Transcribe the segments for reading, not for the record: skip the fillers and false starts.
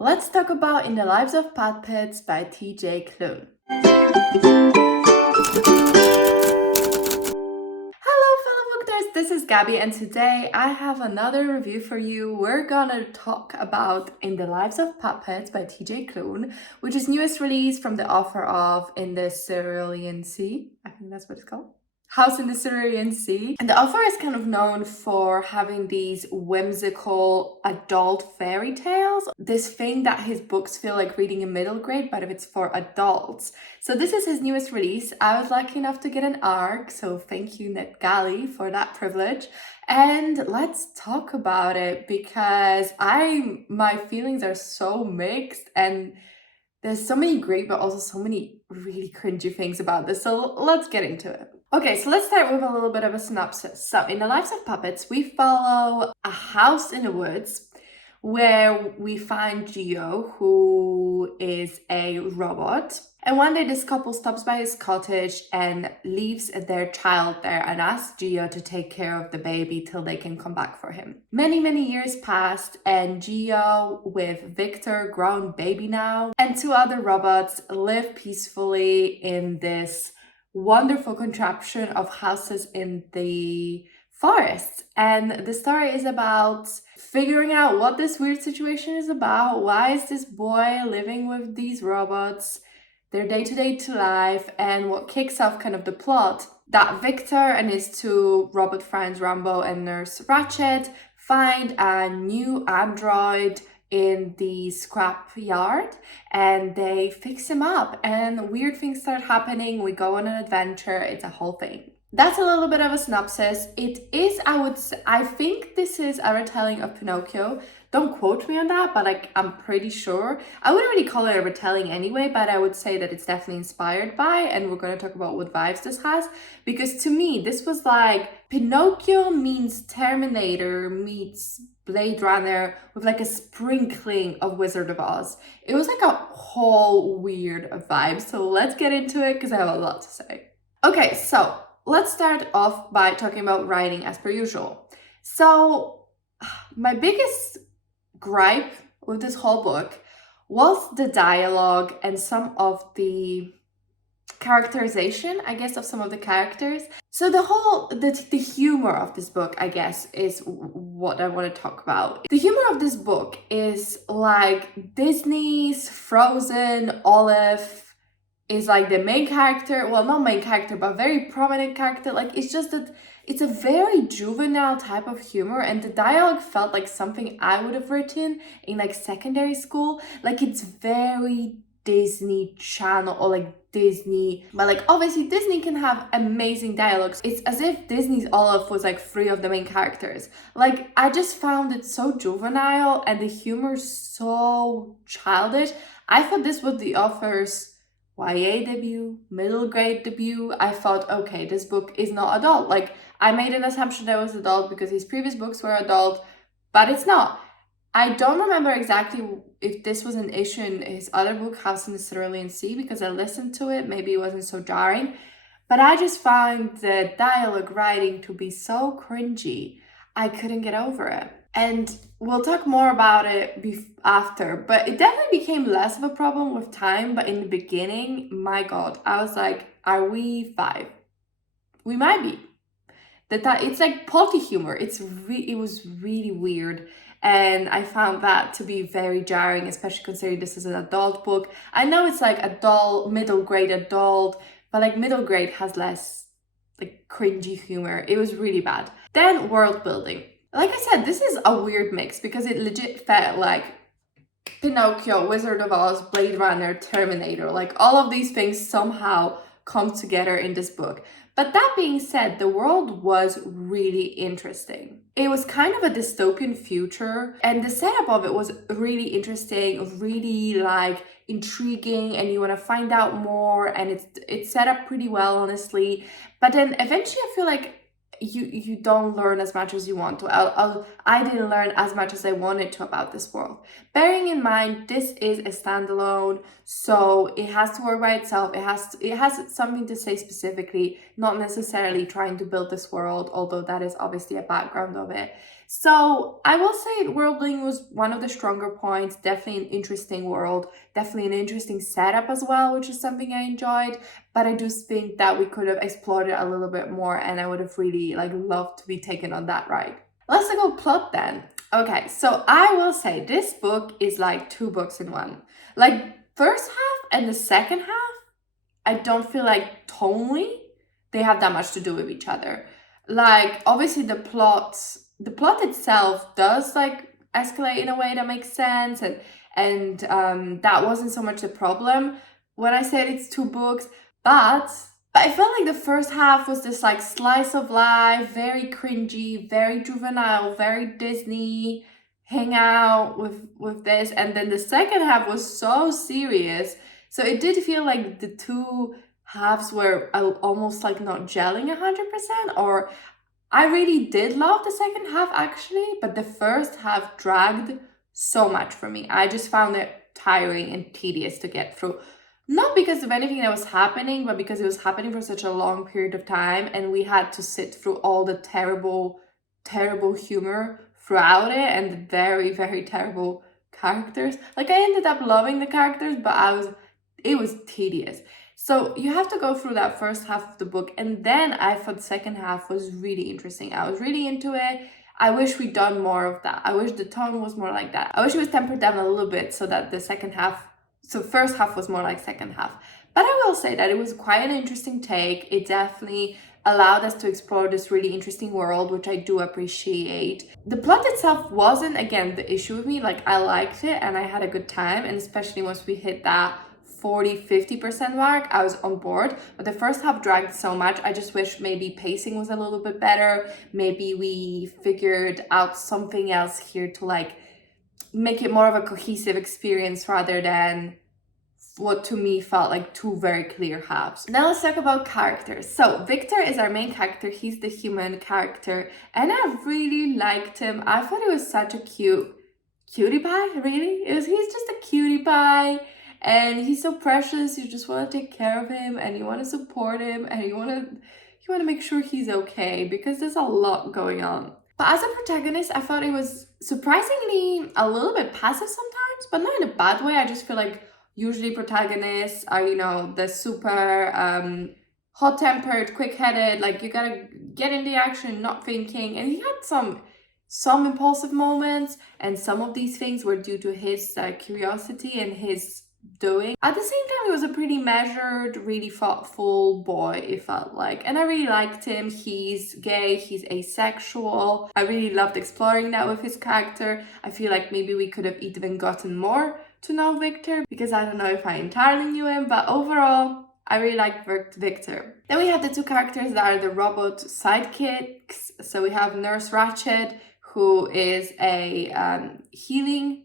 Let's talk about In the Lives of Puppets by T.J. Klune. Hello fellow bookters, this is Gabby and today I have another review for you. We're gonna talk about In the Lives of Puppets by T.J. Klune, which is newest release from the author of In the Cerulean Sea. I think that's what it's called. House in the Cerulean Sea. And the author is kind of known for having these whimsical adult fairy tales. This thing that his books feel like reading in middle grade, but if it's for adults. So this is his newest release. I was lucky enough to get an ARC, so thank you NetGalley for that privilege. And let's talk about it because my feelings are so mixed and there's so many great but also so many really cringy things about this. So let's get into it. Okay, so let's start with a little bit of a synopsis. So in The Lives of Puppets, we follow a house in the woods where we find Geo, who is a robot. And one day this couple stops by his cottage and leaves their child there and asks Geo to take care of the baby till they can come back for him. Many years passed and Geo, with Victor, grown baby now, and two other robots live peacefully in this wonderful contraption of houses in the forest. And the story is about figuring out what this weird situation is about. Why is this boy living with these robots, their day-to-day life, and what kicks off kind of the plot that Victor and his two robot friends Rambo and Nurse Ratchet find a new android in the scrap yard and they fix him up and weird things start happening. We go on an adventure. It's a whole thing. That's a little bit of a synopsis. It is, I think this is a retelling of Pinocchio. Don't quote me on that, but I'm pretty sure. I wouldn't really call it a retelling anyway, but I would say that it's definitely inspired by, and we're going to talk about what vibes this has, because to me, this was like Pinocchio meets Terminator meets Blade Runner with like a sprinkling of Wizard of Oz. It was like a whole weird vibe. So let's get into it because I have a lot to say. Okay, so let's start off by talking about writing as per usual. So my biggest gripe with this whole book was the dialogue and some of the characterization, I guess, of some of the characters. So the humor of this book, I guess, is what I want to talk about. The humor of this book is like Disney's Frozen. Olive is like the main character, well, not main character, but very prominent character. Like, it's just that it's a very juvenile type of humor, and the dialogue felt like something I would have written in like secondary school. Like, it's very Disney Channel or like Disney, but like obviously Disney can have amazing dialogues. It's as if Disney's Olive was like three of the main characters. Like, I just found it so juvenile and the humor so childish. I thought this was the author's YA debut, middle grade debut. I thought, okay, this book is not adult. Like, I made an assumption that it was adult because his previous books were adult, but it's not. I don't remember exactly if this was an issue in his other book, House in the Cerulean Sea, because I listened to it. Maybe it wasn't so jarring, but I just found the dialogue writing to be so cringy. I couldn't get over it. And we'll talk more about it after, but it definitely became less of a problem with time. But in the beginning, my God, I was like, are we 5? We might be. It's like potty humor. It was really weird. And I found that to be very jarring, especially considering this is an adult book. I know it's like adult, middle grade adult, but like middle grade has less like cringy humor. It was really bad. Then world building. Like I said, this is a weird mix because it legit felt like Pinocchio, Wizard of Oz, Blade Runner, Terminator. Like, all of these things somehow come together in this book. But that being said, the world was really interesting. It was kind of a dystopian future, and the setup of it was really interesting, really like intriguing, and you want to find out more, and it's set up pretty well, honestly. But then eventually I feel like you don't learn as much as you want to. I didn't learn as much as I wanted to about this world. Bearing in mind, this is a standalone, so it has to work by itself. It has something to say specifically, not necessarily trying to build this world, although that is obviously a background of it. So I will say Worldbuilding was one of the stronger points, definitely an interesting world, definitely an interesting setup as well, which is something I enjoyed. But I do think that we could have explored it a little bit more, and I would have really loved to be taken on that ride. Let's go plot then. Okay, so I will say this book is like two books in one. Like first half and the second half, I don't feel like tonally they have that much to do with each other. Like obviously the plot itself does like escalate in a way that makes sense, and that wasn't so much the problem when I said it's two books, but I felt like the first half was this like slice of life, very cringy, very juvenile, very Disney, hang out with this, and then the second half was so serious. So it did feel like the two halves were almost like not gelling 100%, or I really did love the second half actually, but the first half dragged so much for me. I just found it tiring and tedious to get through. Not because of anything that was happening, but because it was happening for such a long period of time and we had to sit through all the terrible, terrible humor throughout it and the very, very terrible characters. Like I ended up loving the characters, but it was tedious. So you have to go through that first half of the book, and then I thought the second half was really interesting. I was really into it. I wish we'd done more of that. I wish the tone was more like that. I wish it was tempered down a little bit so that the second half, so first half was more like second half. But I will say that it was quite an interesting take. It definitely allowed us to explore this really interesting world, which I do appreciate. The plot itself wasn't, again, the issue with me. Like, I liked it and I had a good time, and especially once we hit that 40-50% mark, I was on board. But the first half dragged so much. I just wish maybe pacing was a little bit better. Maybe we figured out something else here to like make it more of a cohesive experience rather than what to me felt like two very clear halves. Now let's talk about characters. So Victor is our main character. He's the human character, and I really liked him. I thought he was such a cutie pie, really. He's just a cutie pie. And he's so precious. You just want to take care of him, and you want to support him, and you want to make sure he's okay, because there's a lot going on. But as a protagonist, I thought it was surprisingly a little bit passive sometimes, but not in a bad way. I just feel like usually protagonists are, you know, the super hot-tempered, quick-headed, like you gotta get in the action, not thinking. And he had some impulsive moments, and some of these things were due to his curiosity and his doing. At the same time, he was a pretty measured, really thoughtful boy, it felt like. And I really liked him. He's gay, he's asexual. I really loved exploring that with his character. I feel like maybe we could have even gotten more to know Victor, because I don't know if I entirely knew him, but overall, I really liked Victor. Then we have the two characters that are the robot sidekicks. So we have Nurse Ratched, who is a healing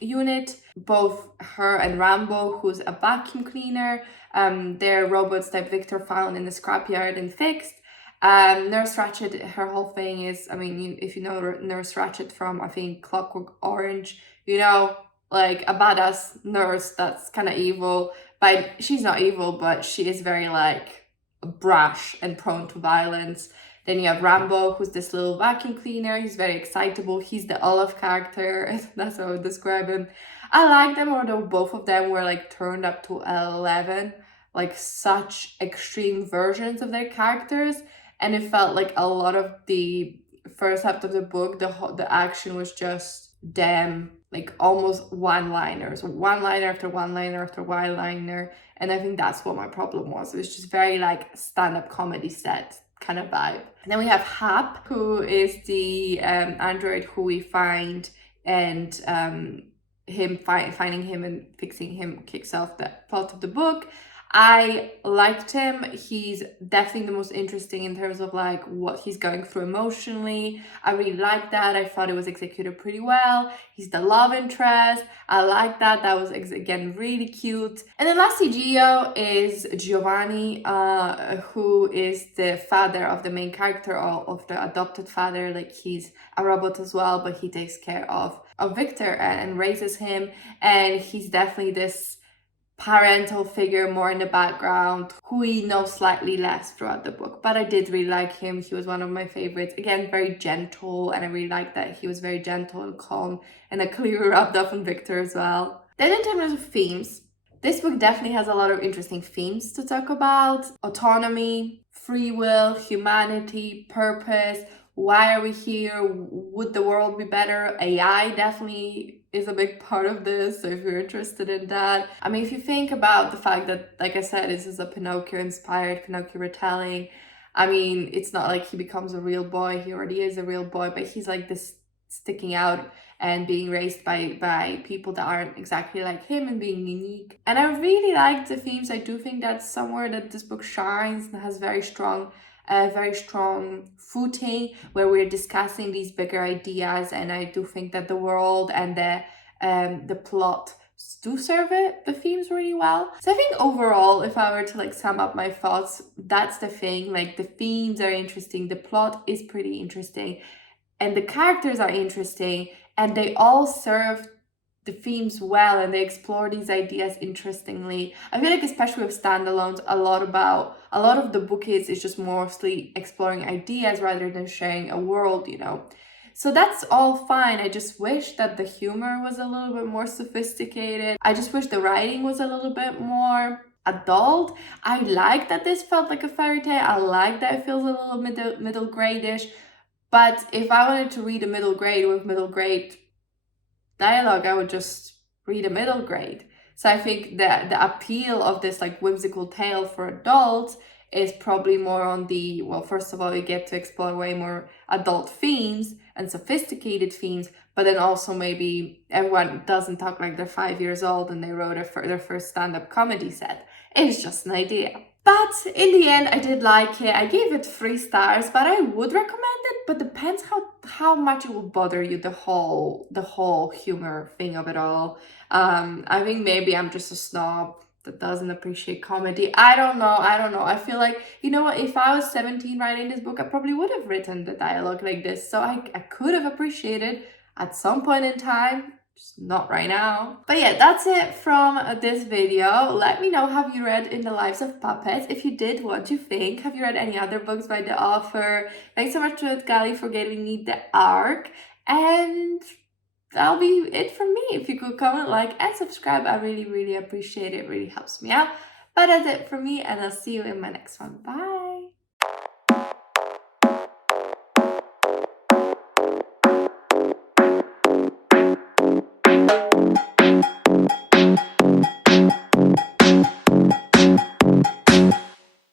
unit. Both her and Rambo, who's a vacuum cleaner, they're robots that Victor found in the scrapyard and fixed. Nurse Ratched, her whole thing is, I mean, if you know Nurse Ratched from, I think, Clockwork Orange, you know, like a badass nurse that's kind of evil. But she's not evil, but she is very like brash and prone to violence. Then you have Rambo, who's this little vacuum cleaner. He's very excitable. He's the Olaf character. That's how I would describe him. I like them, although both of them were like turned up to 11. Like such extreme versions of their characters. And it felt like a lot of the first half of the book, the action was just them, like almost one-liners. One-liner after one-liner after one-liner. And I think that's what my problem was. It was just very like stand-up comedy set kind of vibe. And then we have Hap, who is the android who we find, and finding him and fixing him kicks off the plot of the book. I liked him. He's definitely the most interesting in terms of like what he's going through emotionally. I really liked that. I thought it was executed pretty well. He's the love interest. I like that. That was again really cute. And then lastly, Gio is Giovanni, who is the father of the main character, or of the adopted father. Like he's a robot as well, but he takes care of Victor and raises him. And he's definitely this parental figure more in the background, who we know slightly less throughout the book. But I did really like him. He was one of my favorites. Again, very gentle, and I really liked that he was very gentle and calm, and I clearly rubbed off on Victor as well. Then in terms of themes, this book definitely has a lot of interesting themes to talk about. Autonomy, free will, humanity, purpose. Why are we here? Would the world be better? AI definitely is a big part of this, so if you're interested in that. I mean, if you think about the fact that, like I said, this is a Pinocchio-inspired Pinocchio retelling, I mean, it's not like he becomes a real boy. He already is a real boy, but he's like this sticking out and being raised by people that aren't exactly like him and being unique. And I really like the themes. I do think that's somewhere that this book shines and has very strong footing, where we're discussing these bigger ideas, and I do think that the world and the plot do serve the themes really well. So I think overall, if I were to like sum up my thoughts, that's the thing. Like, the themes are interesting, the plot is pretty interesting, and the characters are interesting, and they all serve the themes well, and they explore these ideas interestingly. I feel like, especially with standalones, a lot of the book is just mostly exploring ideas rather than sharing a world, you know. So that's all fine. I just wish that the humor was a little bit more sophisticated. I just wish the writing was a little bit more adult. I like that this felt like a fairy tale. I like that it feels a little middle grade-ish. But if I wanted to read a middle grade with middle grade dialogue, I would just read a middle grade. So I think that the appeal of this like whimsical tale for adults is probably more on the, well, first of all, you get to explore way more adult themes and sophisticated themes, but then also maybe everyone doesn't talk like they're 5 years old and they wrote their first stand-up comedy set. It's just an idea. But in the end, I did like it. I gave it 3 stars, but I would recommend it, but depends how much it will bother you, the whole humor thing of it all. I think maybe I'm just a snob that doesn't appreciate comedy. I don't know. I feel like, you know what, if I was 17 writing this book, I probably would have written the dialogue like this. So I could have appreciated at some point in time, just not right now. But yeah, that's it from this video. Let me know, have you read In the Lives of Puppets? If you did, what do you think? Have you read any other books by the author? Thanks so much to Gali for giving me the arc. And that'll be it from me. If you could comment, like, and subscribe, I really, really appreciate it. It really helps me out. But that's it from me, and I'll see you in my next one. Bye!